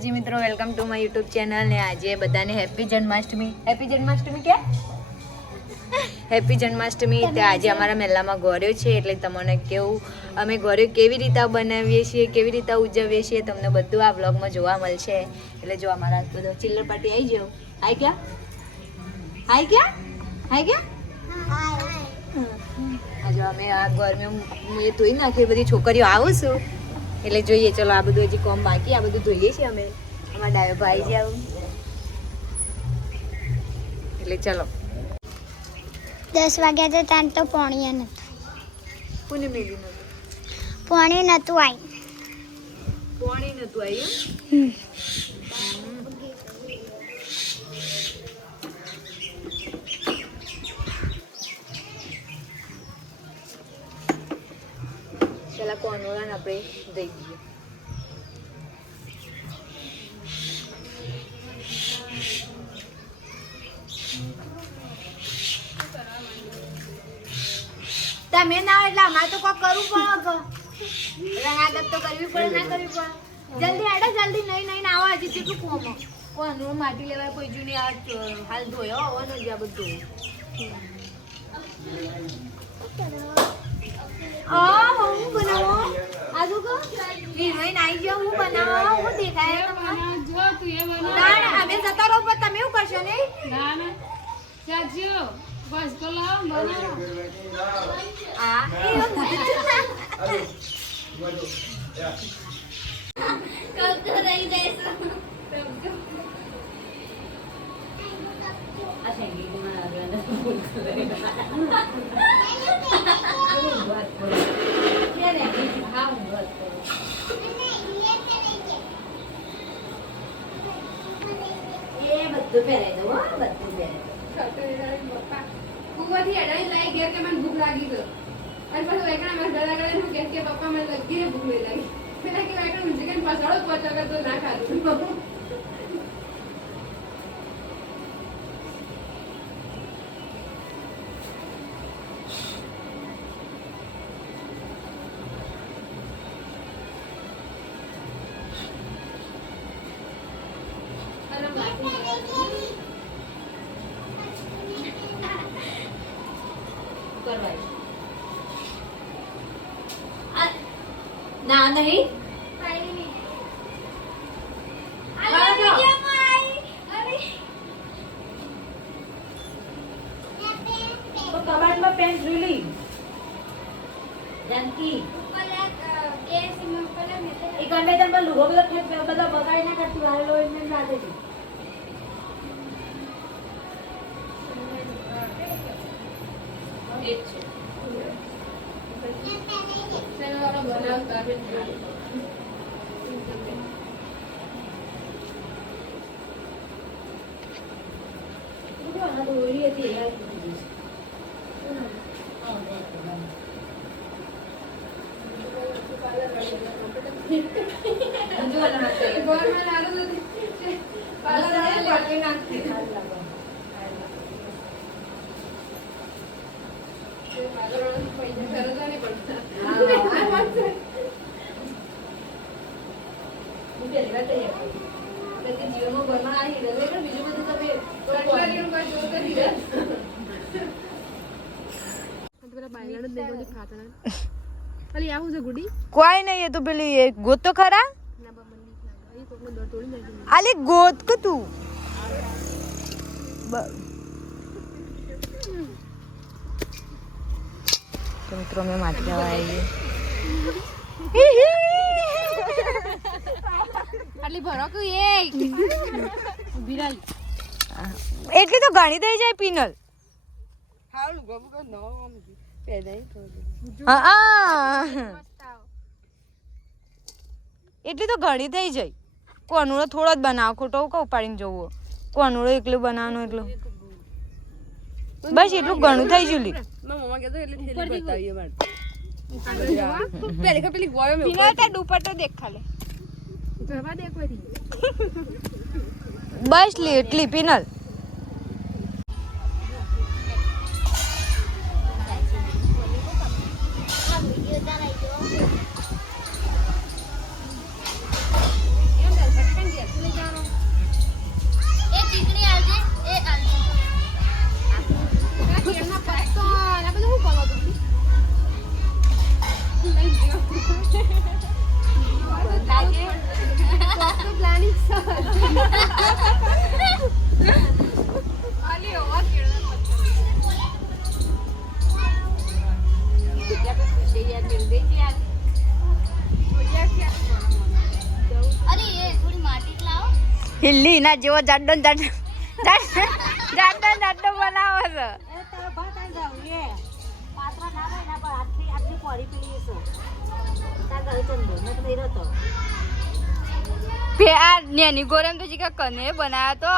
जी मित्रों welcome to my YouTube channel ने आज बधाने हैप्पी जन्माष्टमी क्या हैप्पी जन्माष्टमी तो आज अमरा मेला में गौर्यो है એટલે તમને કેવું અમે ગૌર્યો કેવી રીતે બનાવીએ છીએ કેવી રીતે ઉજવીએ છીએ તમને બધું આ વ્લોગ માં જોવા મળશે એટલે જો અમારા બધો ચિલ્લર પાર્ટી આવી જાવ હાય क्या आज અમે આ ગોરમે એ ધોઈ નાખી બધી છોકરીઓ આવું છું એટલે જોઈએ ચલો આ બધું હજી કોમ બાકી આ બધું ધોઈએ છીએ અમે અમારા ડાયો ભાઈ જ આવું એટલે ચલો 10 વાગ્યા તો તાન તો પાણી નતું કોને મેલી નતું પાણી નતું આવી પાણી નતું આવ્યું પેલા કોનોળા ને આપણે દઈ દઈએ તમે ના એટલે અમારે તો કોઈ કરવું પડે રંગાગત તો કરવી પડે ના કરવી પડે જલ્દી આડો જલ્દી નહીં આવો હજી કેટલું કોમો કોનું માટી લેવાય કોઈ જૂની આ હાલ ધોયો હોવાનો જ આ બધું હું બનાવો આજુ કો હિરોઈન આવી જાવ હું બનાવો હું દેખાય જો તું એ બના ના અમે જતા રહો પણ તમે એવું કરશો નહીં ના ના ચાચીઓ બસ તો લાવ બનાવો આ એ કલ તો રહી જઈશું આ સંગીત માં આગળ ફૂલ કરે બધું પહેરાઈ દઉં હા બધું પહેરાઈ કુવાથી અડાઈ લાઈ ગયા કે મને ભૂખ લાગી ગયો અને પછી વેકણા મને ડરા હું કે પપ્પા મને લગી ભૂખ લઈ લાગી પેલા કે વેકણા હું ચિકન પસાડો પચાવ તો ના ખાધું ના નહીં કબાટમાં પેન્ટ જોઈ લી જાનકી એ ગમે તેમ પર લુગો બધો બગાડી ના કરતી વાળો એને લાગે છે કોઈ નહીં એ તો પેલી ગોત તો ખરા આલી ગોત કે તું મિત્રો મેં માટી લેવા આવી આટલી ભરો કે બિરાલી એટલી તો ઘણી થઈ જાય પીનલ એટલી તો ઘણી થઈ જાય કોનુડો થોડો જ બનાવો ખોટો કહું ઉપાડીને જવું કોનુડો એકલું બનાવવાનું એટલું બસ એટલું ઘણું થઈ જુલી દુપટ્ટો દેખાલે બસ લી એટલી પીનલ ખાવાની અલી ઓવા કેળા હિલ્લી ના જેવો જાડો ને જાડો બનાવો છે આ નેની ગોરમ તો જીકા કને બનાવ્યો તો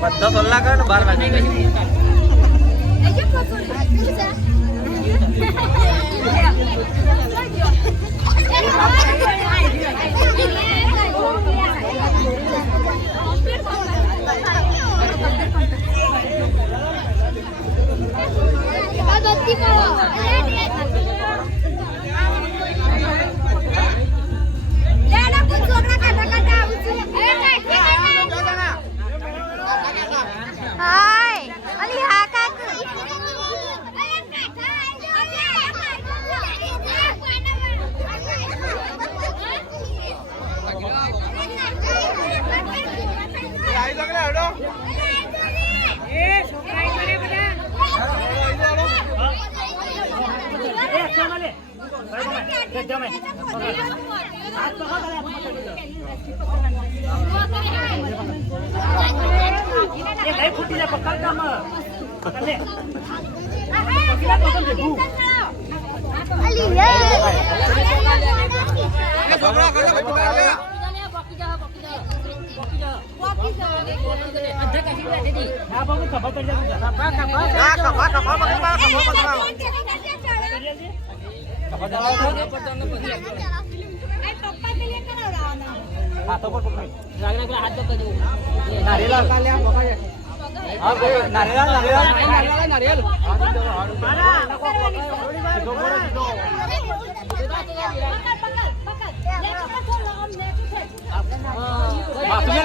બધા સલ્લા કરે ને 12 વાગે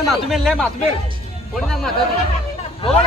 માતુમેલ લે માતુમેલ કોણ ના માતા કોણ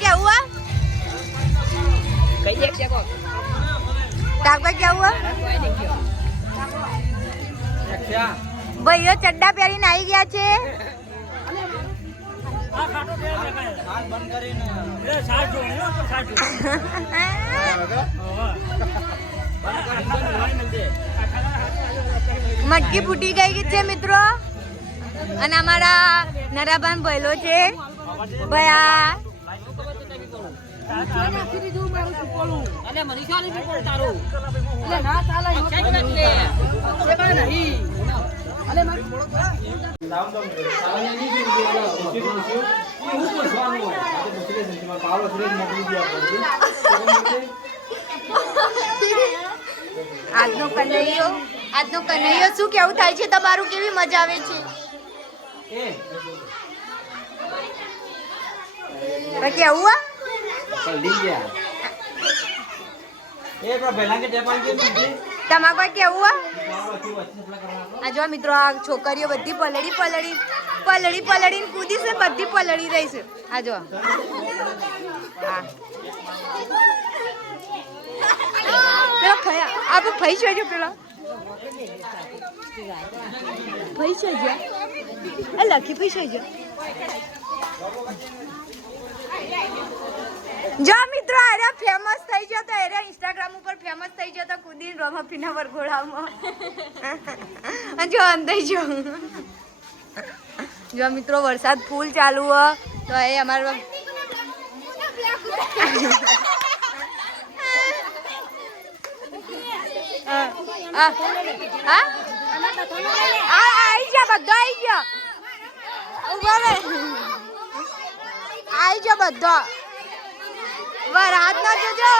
क्या हुआ? કાકા क्या हुआ? ભાઈઓ ચડ્ડા પહેરીને આવી ગયા છે. મટકી ફૂટી ગઈ છે મિત્રો. અને અમારા નરાબાન ભયલો છે ભયા. આજનો કનૈયો શું કેવું થાય છે તમારું? કેવી મજા આવે છે? કેવું તમારે કેવું? આ જો મિત્રો, આ છોકરીઓ બધી પલળી કૂદી છે, બધી પલળી રહી છે. આ જો પેલો આપણે ફઈ છે જો પેલો ફઈ છે જો લખી ફઈ છે જો મિત્રો અરે ફેમસ થઈ ગયો તો અરે ઇન્સ્ટાગ્રામ ઉપર ફેમસ થઈ ગયો તો કુદીન રમાપીના વરઘોડામાં જો અંદાઈ જો મિત્રો વરસાદ ફૂલ ચાલુ હો તો એ અમારો આવી જા બધા આવી ગયા ઉભા રહે. આઈ જો બધો વરાત ના જોજો.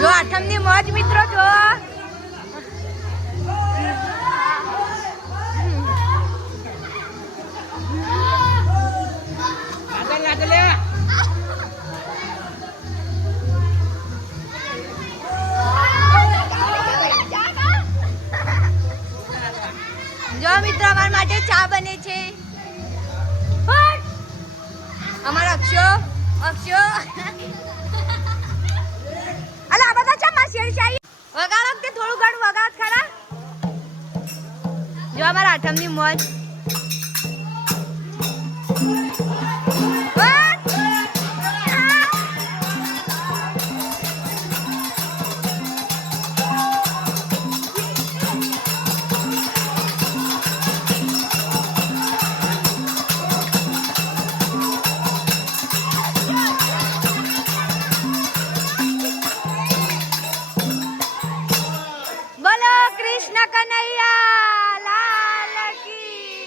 જો આઠમની મોજ મિત્રો જો. જો મિત્રો અમારા માટે ચા બને છે. અમારા અક્ષો અલા આ બધા ચા માસી શાહી વગાડો કે થોડું ઘણું વગાડ ખરા. જો અમારા આઠમની મોજ. બોલો કૃષ્ણ કનૈયા લાલ કી.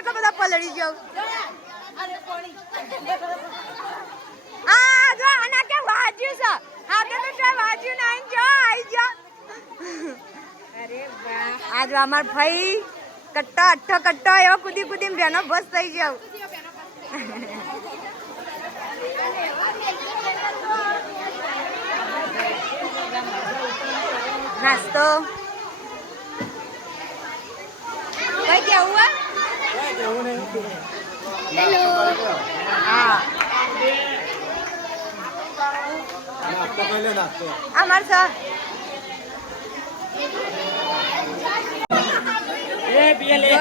કેટલા બધા પલળી જાવ આ જો આના કે વાજ્યું છે હા કે તો વાજ્યું નહીં જો આઈ જા અરે વાહ આ જો અમાર ભાઈ કટ્ટા અઠ્ઠો કટ્ટો એવો કૂદી કૂદીને બેનો બસ થઈ જાવ નાસ્તો કઈ કેવું હેલો હા અમાર સર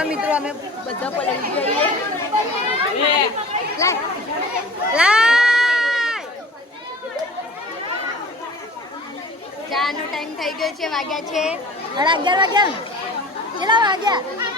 મિત્રો અમે બધા પલળી જઈએ ચાનો ટાઈમ થઈ ગયો છે વાગ્યા છે 11:30 વાગ્યા કેટલા વાગ્યા